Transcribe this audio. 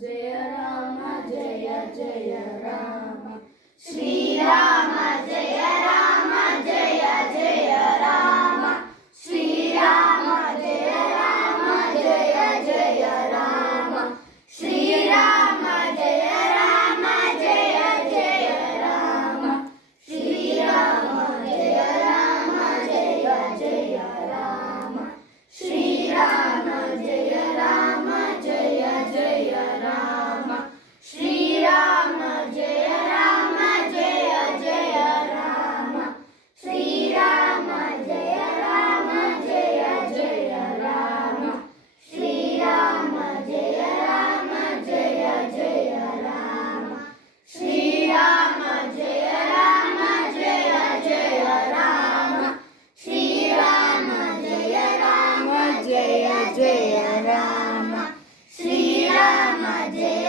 జయ Rama జయ జయ Rama Srirama జయ Rama జయ జయ Rama Srirama జయ Rama జయ జయ Rama Srirama జయ Rama జయ జయ Rama Srirama జయ Rama జయ జయ Rama Srirama జయ Rama జయ జయ Rama Srirama జయ Rama జయ జయ Rama Srirama జయ Rama జయ జయ Rama Srirama జయ Rama జయ జయ Rama Srirama జయ Rama జయ జయ Rama Srirama జయ Rama జయ జయ Rama Srirama జయ